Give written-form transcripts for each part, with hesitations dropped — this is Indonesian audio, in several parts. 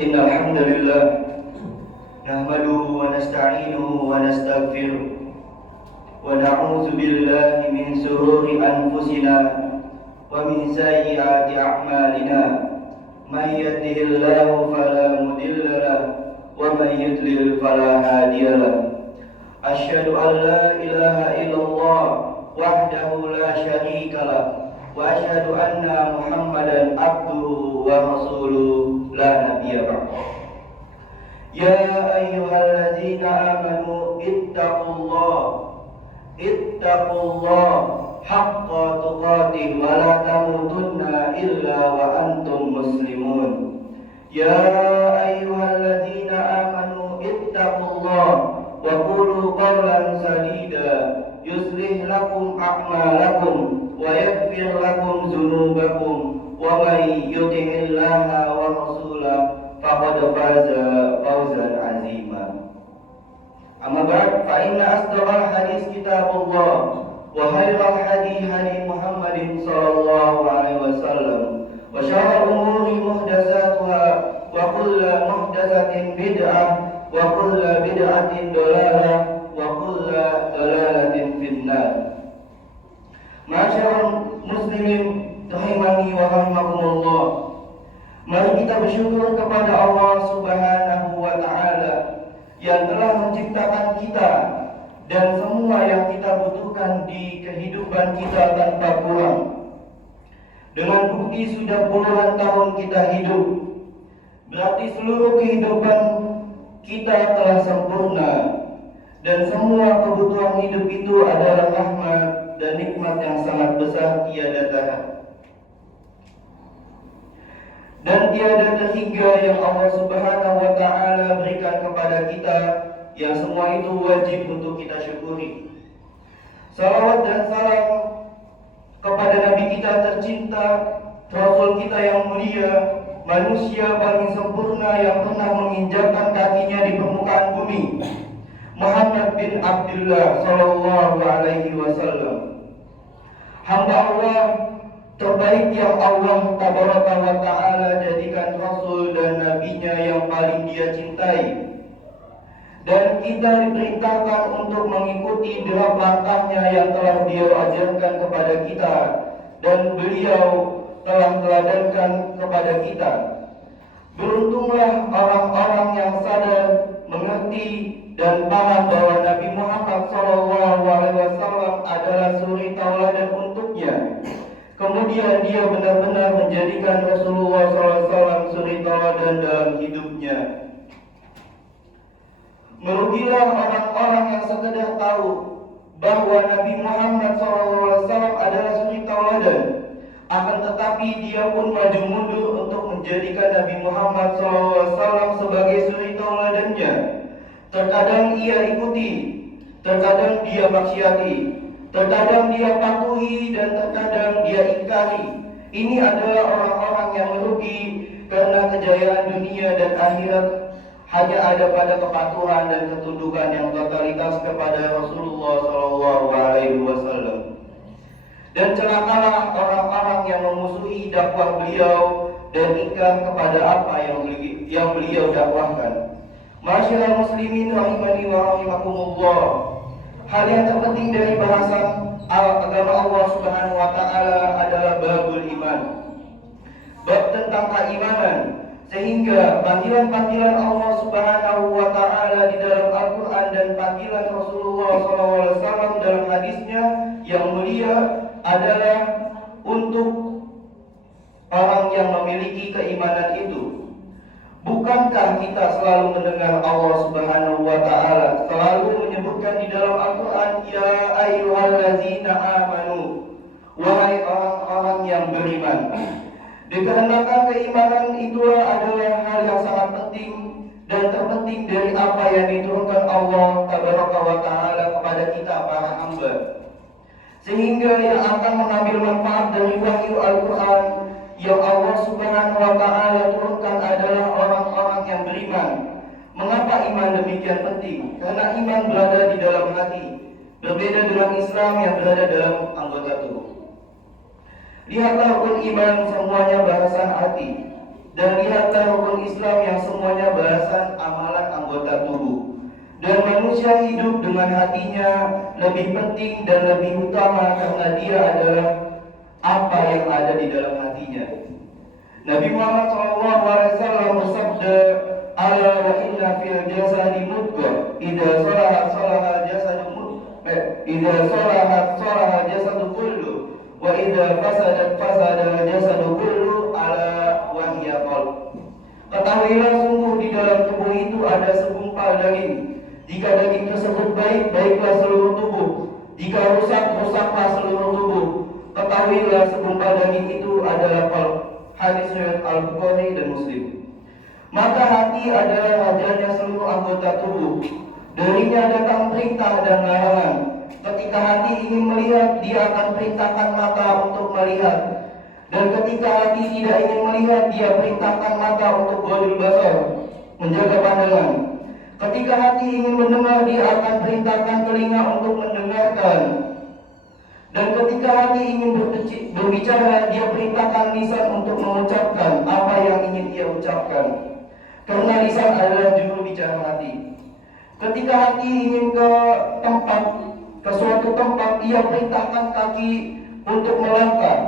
إن الحمد لله نحمده ونستعينه ونستغفره ونعوذ بالله من شرور أنفسنا ومن سيئات أعمالنا من يهده الله فلا مضل له ومن يضلل فلا هادي له أشهد أن لا إله إلا الله وحده لا شريك له وأشهد أن محمدا عبده ورسوله لا نبي بعده يا أيها الذين آمنوا اتقوا الله حق تقاته ولا تموتن إلا وأنتم مسلمون يا أيها الذين آمنوا اتقوا الله وقولوا قولا سديدا يصلح لكم أعمالكم ويغفر لكم ذنوبكم ومن يطع الله ورسوله فقد فاز فوزا عظيما أما بعد فإن أصدق الحديث كتاب الله وخير الهدي هدي محمد صلى الله عليه وسلم وشر الأمور محدثاتها وكل محدثة بدعة وكل بدعة ضلالة وكل ضلالة في النار. Masyaallah muslimin rahimani wa rahimakumullah. Mari kita bersyukur kepada Allah Subhanahu wa taala yang telah menciptakan kita dan semua yang kita butuhkan di kehidupan kita tanpa kurang. Dengan bukti sudah puluhan tahun kita hidup, berarti seluruh kehidupan kita telah sempurna dan semua kebutuhan hidup itu adalah rahmat dan nikmat yang sangat besar tiada tara. Dan tiada terhingga yang Allah Subhanahu wa taala Ta'ala berikan kepada kita, yang semua itu wajib untuk kita syukuri. Salawat dan salam kepada Nabi kita tercinta, Rasul kita yang mulia, manusia paling sempurna yang pernah menginjakkan kakinya di permukaan bumi, Muhammad bin Abdullah sallallahu alaihi wasallam, hamba Allah terbaik yang Allah tabaraka wa ta'ala jadikan Rasul dan Nabinya yang paling dia cintai. Dan kita diperintahkan untuk mengikuti derap langkahnya yang telah dia ajarkan kepada kita, dan beliau telah teladankan kepada kita. Beruntunglah orang-orang yang sadar, mengerti, dan paham bahwa Nabi Muhammad SAW adalah suri tauladan untuknya. Kemudian dia benar-benar menjadikan Rasulullah SAW suri tauladan dalam hidupnya. Merugilah orang-orang yang sekedar tahu bahwa Nabi Muhammad SAW adalah suri tauladan, akan tetapi dia pun maju mundur untuk menjadikan Nabi Muhammad SAW sebagai suri tauladannya. Terkadang ia ikuti, terkadang dia maksiati, terkadang dia patuhi, dan terkadang dia ingkari. Ini adalah orang-orang yang merugi karena kejayaan dunia dan akhirat hanya ada pada kepatuhan dan ketundukan yang totalitas kepada Rasulullah SAW. Dan celakalah orang-orang yang memusuhi dakwah beliau dan ingkar kepada apa yang beliau dakwahkan. Masyaallah muslimin rahimani wa rahimakumullah. Hal yang terpenting dari bahasan agama Allah Subhanahu wa taala adalah babul iman. Bab tentang keimanan, sehingga panggilan-panggilan Allah Subhanahu wa taala di dalam Al-Qur'an dan panggilan Rasulullah SAW dalam hadisnya yang mulia adalah untuk orang yang memiliki keimanan itu. Bukankah kita selalu mendengar Allah Subhanahu wa taala selalu menyebutkan di dalam Al-Qur'an, ya ayyuhallazina amanu, wahai orang-orang yang beriman. Dikarenakan keimanan itulah adalah hal yang sangat penting dan terpenting dari apa yang diturunkan Allah tabaraka wa taala kepada kita para hamba. Sehingga yang akan mengambil manfaat dari wahyu Al-Qur'an yang Allah Subhanahu wa taala turunkan adalah orang-orang yang beriman. Mengapa iman demikian penting? Karena iman berada di dalam hati, berbeda dengan Islam yang berada dalam anggota tubuh. Lihatlah rukun iman semuanya bahasan hati, dan lihatlah rukun Islam yang semuanya bahasan amalan anggota tubuh. Dan manusia hidup dengan hatinya lebih penting dan lebih utama karena dia adalah apa yang ada di dalam hatinya. Nabi Muhammad SAW bersabda, ala wa inna fil jasadi mudghah, idza salahat salaha jasadu idza salaha jasadu kullu, wa idza fasadat fasada jasadu kullu, ala wa hiya qalb. Ketahuilah sungguh di dalam tubuh itu ada segumpal daging. Jika daging tersebut baik, baiklah seluruh tubuh. Jika rusak, rusaklah seluruh tubuh. Ketahuilah segumpal daging itu adalah qalb. Hadis riwayat Al-Bukhari dan Muslim. Maka hati adalah rajanya seluruh anggota tubuh. Darinya datang perintah dan larangan. Ketika hati ingin melihat, dia akan perintahkan mata untuk melihat. Dan ketika hati tidak ingin melihat, dia perintahkan mata untuk ghadul basar, menjaga pandangan. Ketika hati ingin mendengar, dia akan perintahkan telinga untuk mendengarkan. Dan ketika hati ingin berbicara, dia perintahkan lisan untuk mengucapkan apa yang ingin ia ucapkan. Karena lisan adalah juru bicara hati. Ketika hati ingin ke suatu tempat, ia perintahkan kaki untuk melangkah.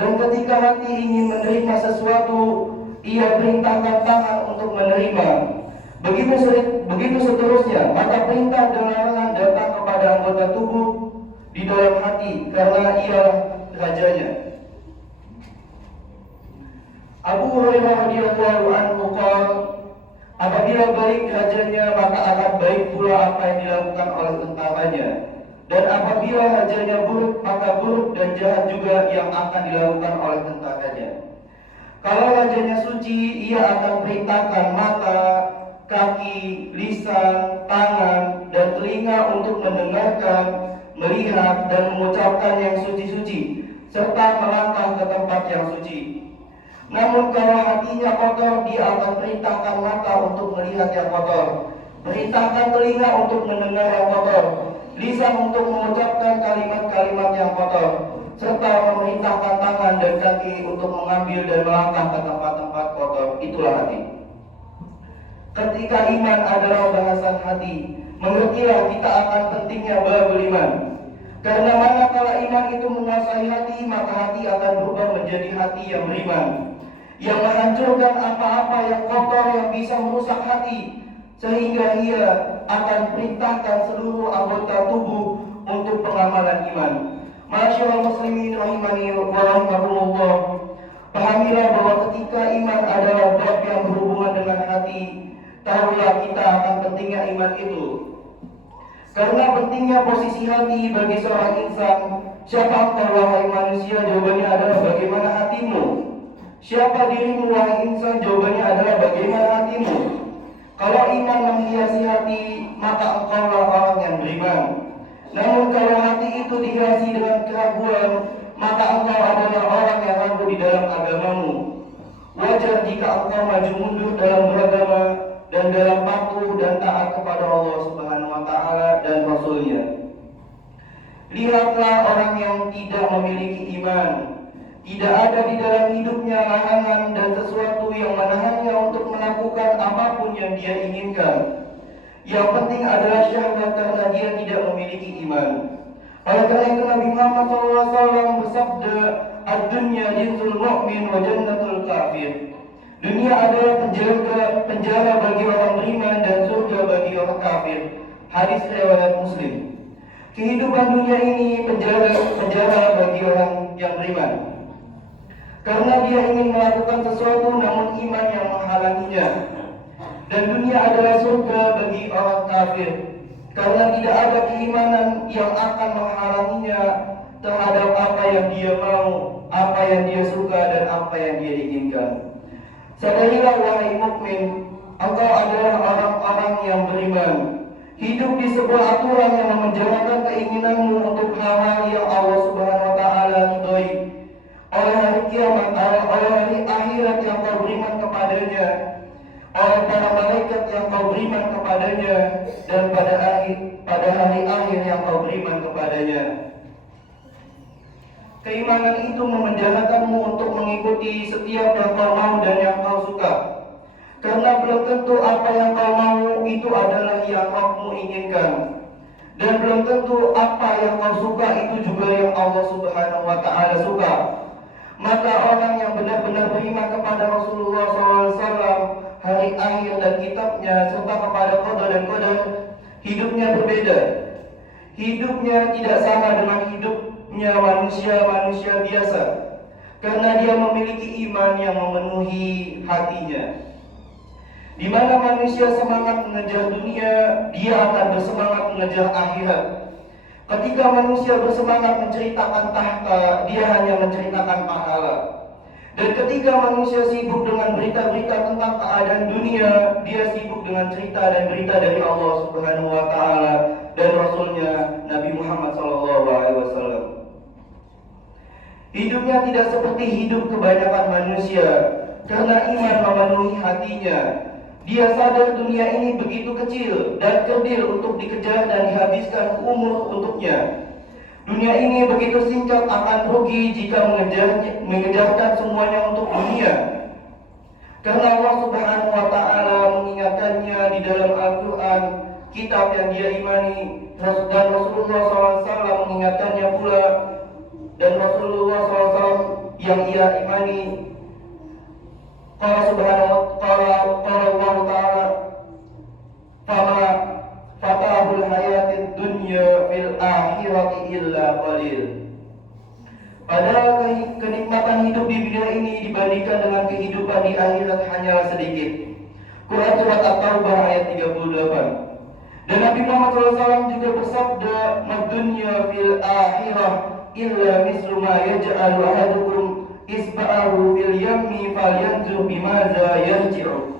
Dan ketika hati ingin menerima sesuatu, ia perintahkan tangan untuk menerima. Begitu seterusnya. Maka perintah dan larangan datang kepada anggota tubuh di dalam hati karena ialah rajanya. Abu Hurairah radhiyallahu anhu qala, apabila baik rajanya, maka akan baik pula apa yang dilakukan oleh tentaranya. Dan apabila rajanya buruk, maka buruk dan jahat juga yang akan dilakukan oleh tentaranya. Kalau rajanya suci, ia akan perintahkan mata kaki, lisan, tangan, dan telinga untuk mendengarkan, melihat, dan mengucapkan yang suci-suci, serta melangkah ke tempat yang suci. Namun kalau hatinya kotor, dia akan perintahkan mata untuk melihat yang kotor, perintahkan telinga untuk mendengar yang kotor, lisan untuk mengucapkan kalimat-kalimat yang kotor, serta memerintahkan tangan dan kaki untuk mengambil dan melangkah ke tempat-tempat kotor. Itulah hati. Ketika iman adalah bahasan hati, mengertilah kita akan pentingnya beriman. Karena manakala iman itu menguasai hati, maka hati akan berubah menjadi hati yang beriman, yang menghancurkan apa-apa yang kotor yang bisa merusak hati, sehingga ia akan perintahkan seluruh anggota tubuh untuk pengamalan iman. Masyaallah muslimin rahimani wa rahimakumullah. Pahamilah bahwa ketika iman adalah bab yang berhubungan dengan hati, tahulah kita akan pentingnya iman itu. Karena pentingnya posisi hati bagi seorang insan. Siapa engkau wahai manusia? Jawabannya adalah bagaimana hatimu. Siapa dirimu wahai insan? Jawabannya adalah bagaimana hatimu. Kalau iman menghiasi hati, maka engkaulah orang yang beriman. Namun kalau hati itu dihiasi dengan keraguan, maka engkau adalah orang yang ragu di dalam agamamu. Wajar jika engkau maju mundur dalam beragama dan dalam patuh dan taat kepada Allah Subhanahu wa taala dan Rasul-Nya. Lihatlah orang yang tidak memiliki iman. Tidak ada di dalam hidupnya larangan dan sesuatu yang menahannya untuk melakukan apapun yang dia inginkan. Yang penting adalah syahwat karena dia tidak memiliki iman. Oleh karena itu Nabi Muhammad SAW bersabda, "Ad-dunya jinsul mu'min wa jannatul kafir." Dunia adalah penjara bagi orang beriman dan surga bagi orang kafir. Hadis riwayat Muslim. Kehidupan dunia ini penjara bagi orang yang beriman, karena dia ingin melakukan sesuatu namun iman yang menghalanginya. Dan dunia adalah surga bagi orang kafir, karena tidak ada keimanan yang akan menghalanginya terhadap apa yang dia mau, apa yang dia suka, dan apa yang dia inginkan. Sadarilah wahai mukmin, engkau adalah orang-orang yang beriman. Hidup di sebuah aturan yang memenjarakan keinginanmu untuk hal-hal yang Allah Subhanahu wa taala ridhoi. Oleh hari kiamat, oleh hari akhirat yang kau beriman kepadanya, oleh para malaikat yang kau beriman kepadanya, dan pada hari akhir yang kau beriman kepadanya. Keimanan itu memenjarakanmu untuk mengikuti setiap yang kau mau dan yang kau suka. Karena belum tentu apa yang kau mau itu adalah yang Rabbmu inginkan. Dan belum tentu apa yang kau suka itu juga yang Allah Subhanahu wa taala suka. Maka orang yang benar-benar beriman kepada Rasulullah SAW, hari akhir dan kitabnya, serta kepada qada dan qadar, hidupnya berbeda. Hidupnya tidak sama dengan hidupnya manusia biasa, karena dia memiliki iman yang memenuhi hatinya. Di mana manusia semangat mengejar dunia, dia akan bersemangat mengejar akhirat. Ketika manusia bersemangat menceritakan tahta, dia hanya menceritakan pahala. Dan ketika manusia sibuk dengan berita-berita tentang keadaan dunia, dia sibuk dengan cerita dan berita dari Allah Subhanahu wa taala dan Rasul-Nya Nabi Muhammad SAW. Hidupnya tidak seperti hidup kebanyakan manusia, karena iman memenuhi hatinya. Dia sadar dunia ini begitu kecil dan kerdil untuk dikejar dan dihabiskan umur untuknya. Dunia ini begitu singkat, akan rugi jika mengejarkan semuanya untuk dunia. Karena Allah Subhanahu wa taala mengingatkannya di dalam Al-Qur'an, kitab yang dia imani, dan Rasulullah SAW mengingatkannya pula, dan Rasulullah SAW yang ia imani. Qala subhanahu wa ta'ala, Allah ta'ala, "Fama fatahul hayatid dunya fil akhirati illa qalil." Padahal kenikmatan hidup di dunia ini dibandingkan dengan kehidupan di akhirat hanyalah sedikit. Quran surat At-Taubah ayat 38. Dan Nabi Muhammad SAW juga bersabda, "Mad-dunya fil akhirah illa mislu ma yaj'alu ahadukum isba'ahu fil yammi falyanzur bimaza yarji'u."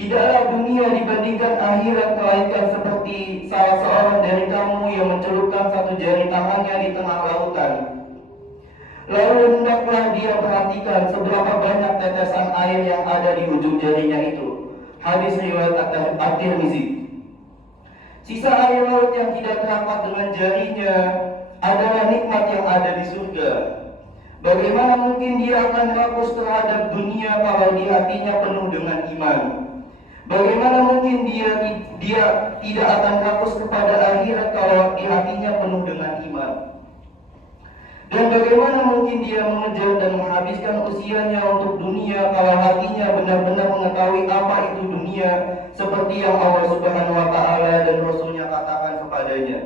Tidaklah dunia dibandingkan akhirat melainkan seperti salah seorang dari kamu yang mencelupkan satu jari tangannya di tengah lautan. Lalu hendaklah dia perhatikan seberapa banyak tetesan air yang ada di ujung jarinya itu. Hadis riwayat At-Tirmizi. Sisa air laut yang tidak terangkat dengan jarinya adalah nikmat yang ada di surga. Bagaimana mungkin dia akan fokus terhadap dunia kalau di hatinya penuh dengan iman? Bagaimana mungkin dia tidak akan fokus kepada akhirat kalau di hatinya penuh dengan iman? Dan bagaimana mungkin dia mengejar dan menghabiskan usianya untuk dunia kalau hatinya benar-benar mengetahui apa itu dunia, seperti yang Allah Subhanahu wa Ta'ala dan Rasul-Nya katakan kepadanya?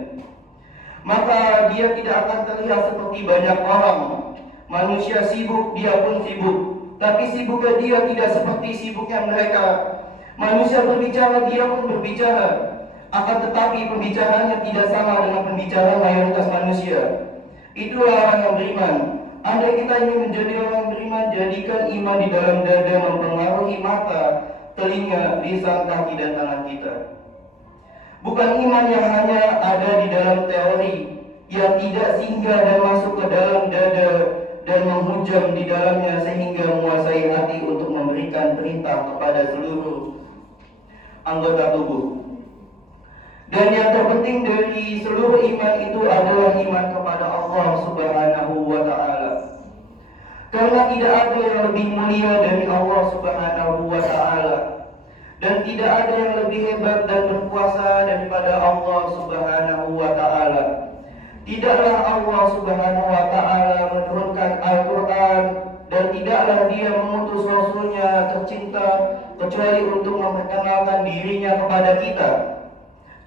Maka dia tidak akan terlihat seperti banyak orang. Manusia sibuk, dia pun sibuk, tapi sibuknya dia tidak seperti sibuknya mereka. Manusia berbicara, dia pun berbicara, akan tetapi pembicaranya tidak sama dengan pembicaraan mayoritas manusia. Itulah orang yang beriman. Andai kita ingin menjadi orang yang beriman, jadikan iman di dalam dada mempengaruhi mata, telinga, lisan, kaki, dan tangan kita. Bukan iman yang hanya ada di dalam teori, yang tidak singgah dan masuk ke dalam dada dan menghujam di dalamnya sehingga menguasai hati untuk memberikan perintah kepada seluruh anggota tubuh. Dan yang terpenting dari seluruh iman itu adalah iman kepada Allah Subhanahu wa Ta'ala. Karena tidak ada yang lebih mulia dari Allah Subhanahu wa Ta'ala, dan tidak ada yang lebih hebat dan berkuasa daripada Allah Subhanahu wa Ta'ala. Tidaklah Allah Subhanahu wa Ta'ala menurunkan Al-Quran, dan tidaklah dia mengutus Rasul-Nya tercinta kecuali untuk memperkenalkan dirinya kepada kita,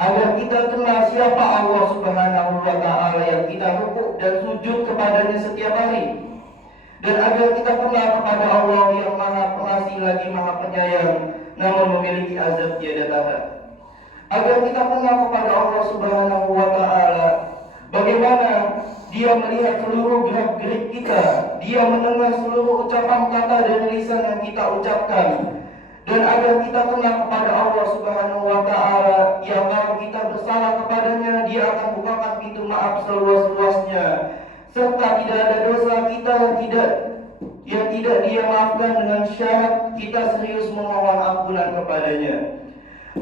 agar kita kenal siapa Allah Subhanahu wa Ta'ala yang kita rukuk dan sujud kepadanya setiap hari, dan agar kita kenal kepada Allah yang Maha Pengasih lagi Maha Penyayang, namun memiliki azab tiada tara. Agar kita kenal kepada Allah Subhanahu wa Ta'ala, bagaimana dia melihat seluruh gerak-gerik kita, dia mendengar seluruh ucapan kata dan lisan yang kita ucapkan. Dan agar kita kenal kepada Allah Subhanahu wa Ta'ala yang kalau kita bersalah kepadanya, dia akan bukakan pintu maaf seluas-luasnya, serta tidak ada dosa kita yang tidak dia maafkan dengan syarat kita serius memohon ampunan kepadanya.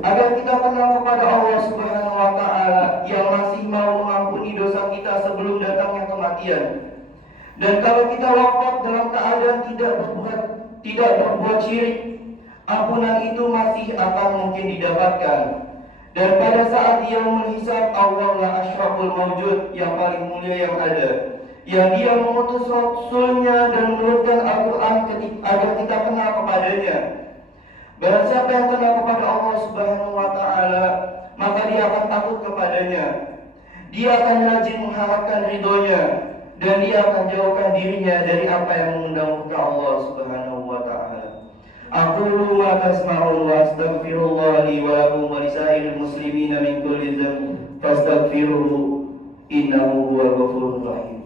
Agar kita kenal kepada Allah Subhanahu wa Ta'ala yang masih mau mengampuni dosa kita sebelum datangnya kematian. Dan kalau kita wafat dalam keadaan tidak berbuat syirik, ampunan itu masih akan mungkin didapatkan. Dan pada saat dia menghisab, Allah la asyraful mawjud, yang paling mulia yang ada, yang dia mengutus Rasul-Nya dan menurunkan Al-Quran agar kita kenal kepadanya. Barang siapa yang kenal kepada Allah Subhanahu wa Ta'ala, maka dia akan takut kepadanya, dia akan rajin mengharapkan ridhonya, dan dia akan jauhkan dirinya dari apa yang mengundang murka Allah Subhanahu wa Ta'ala. Aqulu ma tasma'un wa astaghfirullah li wa lakum wa lisairil muslimina min kulli dhanb fastaghfiruhu innahu huwal ghafurur rahim.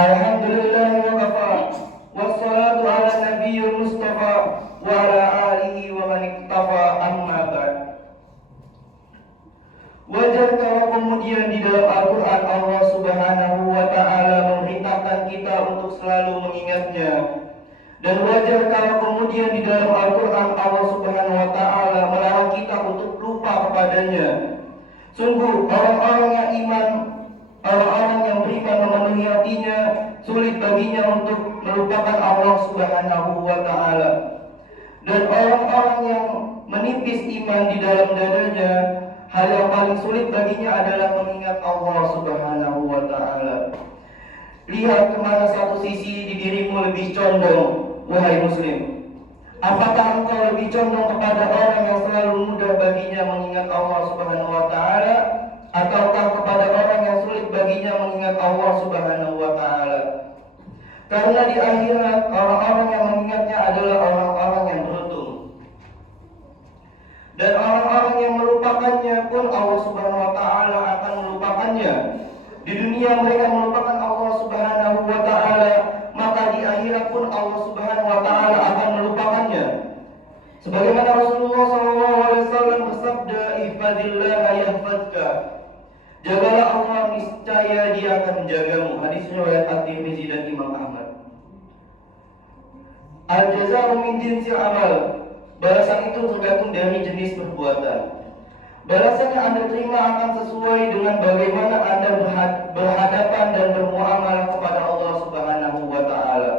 Alhamdulillah wa kafa, wassalatu ala nabiyyil mustafa wa ala alihi wa man iktafa, amma ba'd. Wajar kalau kemudian di dalam Al-Quran Allah Subhanahu wa Ta'ala memerintahkan kita untuk selalu mengingatnya. Dan wajar kalau kemudian di dalam Al-Quran Allah Subhanahu wa Ta'ala melarang kita untuk lupa kepadanya. Sungguh orang-orang yang iman, orang-orang yang beriman memenuhi hatinya, sulit baginya untuk melupakan Allah Subhanahu wa Ta'ala. Dan orang-orang yang menipis iman di dalam dadanya, hal yang paling sulit baginya adalah mengingat Allah Subhanahu wa Ta'ala. Lihat kemana satu sisi di dirimu lebih condong, wahai muslim. Apakah engkau lebih condong kepada orang yang selalu mudah baginya mengingat Allah Subhanahu wa Ta'ala, ataukah kepada orang yang sulit baginya mengingat Allah Subhanahu wa Ta'ala? Karena di akhirat orang-orang yang mengingatnya adalah orang-orang yang beruntung. Dan orang-orang yang melupakan melupakannya pun Allah Subhanahu wa taala akan melupakannya. Di dunia mereka melupakan Allah Subhanahu wa taala, maka di akhirat pun Allah Subhanahu wa taala akan melupakannya. Sebagaimana Rasulullah SAW bersabda, "Ihfazillah yahfazka." Jagalah Allah, niscaya Dia akan menjagamu. Hadis riwayat At-Tirmizi dan Imam Ahmad. Al-jazaa min jinsil amal. Balasan itu tergantung dari jenis perbuatan. Balasan yang Anda terima akan sesuai dengan bagaimana Anda berhadapan dan bermuamalah kepada Allah Subhanahu wa taala.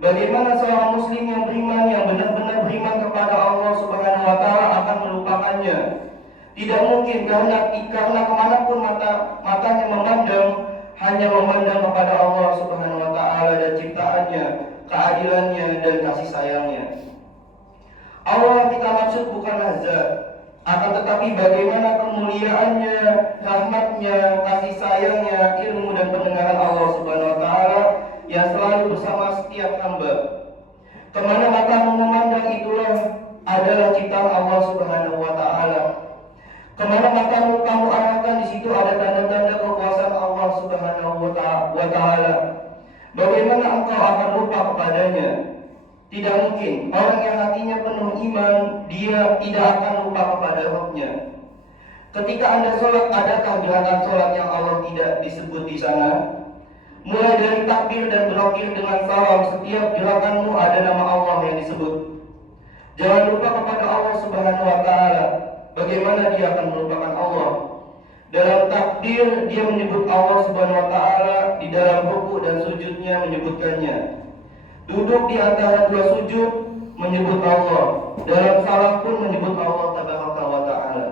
Bagaimana seorang muslim yang beriman, yang benar-benar beriman kepada Allah Subhanahu wa taala akan melupakannya. Tidak mungkin, karena kemanapun matanya memandang, hanya memandang kepada Allah Subhanahu wa taala dan ciptaannya, keadilannya dan kasih sayangnya. Allah kita maksud bukanlah zat, akan tetapi bagaimana kemuliaannya, rahmatnya, kasih sayangnya, ilmu dan pendengaran Allah Subhanahu wa taala yang selalu bersama setiap hamba. Kemana matamu memandang, itulah adalah ciptaan Allah Subhanahu wa taala. Kemana matamu kamu arahkan, di situ ada tanda-tanda kekuasaan Allah Subhanahu wa taala. Bagaimana engkau akan lupa kepadanya? Tidak mungkin. Orang yang hatinya penuh iman, dia tidak akan lupa kepada Rabb-Nya. Ketika Anda sholat, adakah gerakan sholat yang Allah tidak disebut di sana? Mulai dari takbir dan berakhir dengan salam, setiap gerakanmu ada nama Allah yang disebut. Jangan lupa kepada Allah Subhanahu wa taala. Bagaimana dia akan melupakan Allah? Dalam takbir dia menyebut Allah Subhanahu wa taala, di dalam ruku dan sujudnya menyebutkannya. Duduk di antara dua sujud menyebut Allah. Dalam salam pun menyebut Allah Tabaraka wa taala.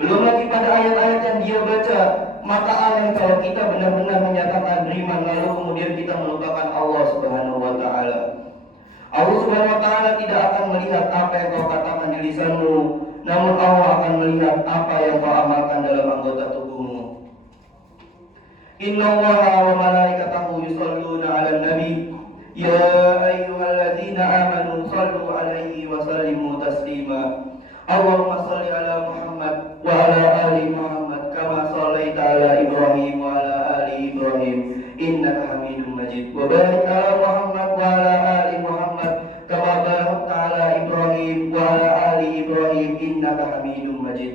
Belum lagi pada ayat-ayat yang dia baca. Maka aneh kalau kita benar-benar menyatakan beriman lalu kemudian kita melupakan Allah Subhanahu wa taala. Allah Subhanahu wa taala tidak akan melihat apa yang kau katakan di lisanmu, namun Allah akan melihat apa yang kau amalkan dalam anggota tubuhmu. Innallaha wa malaikatahu yusholluna 'alan nabi. Ya ayyuhalladzina amanu shallu 'alaihi wa sallimu taslima. Allahumma shalli 'ala Muhammad wa 'ala ali Muhammad kama shallaita 'ala Ibrahim wa 'ala ali Ibrahim innaka Hamidum Majid. Wa barik 'ala Muhammad wa 'ala ali Muhammad kama barakta 'ala Ibrahim wa 'ala ali Ibrahim innaka Hamidum Majid.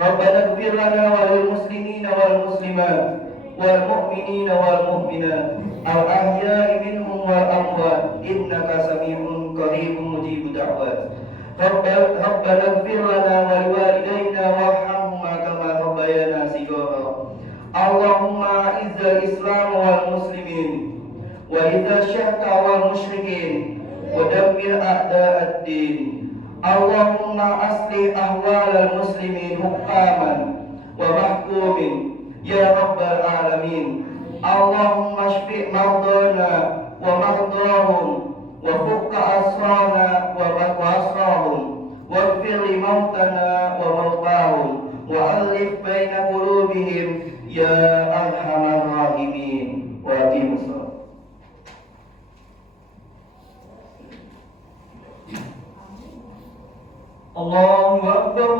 Rabbana ighfir lana wa lil muslimina wal muslimat wal mu'minina wal mu'minat al ahya'i minhum wal amwat innaka sami'un qaribun mujibud da'wat. Rabbana ighfir lana wa liwalidayna warhamhuma kama rabbayana shighara. Allahumma izzil Islam wal muslimin wa izzil syirka wal musyrikin wa dammir a'da'ad-din. Allahumma aslih ahwalal muslimin hukaman wa mahkumin ya rabbal alamin. Allahumma shfi' mardana wa mardahum wa fukka asrana wa asrahum waghfir li mautana wa mautahum wa alif baina qulubihim ya arhamar rahimin. Wa aqimus shalah. Allahu akbar.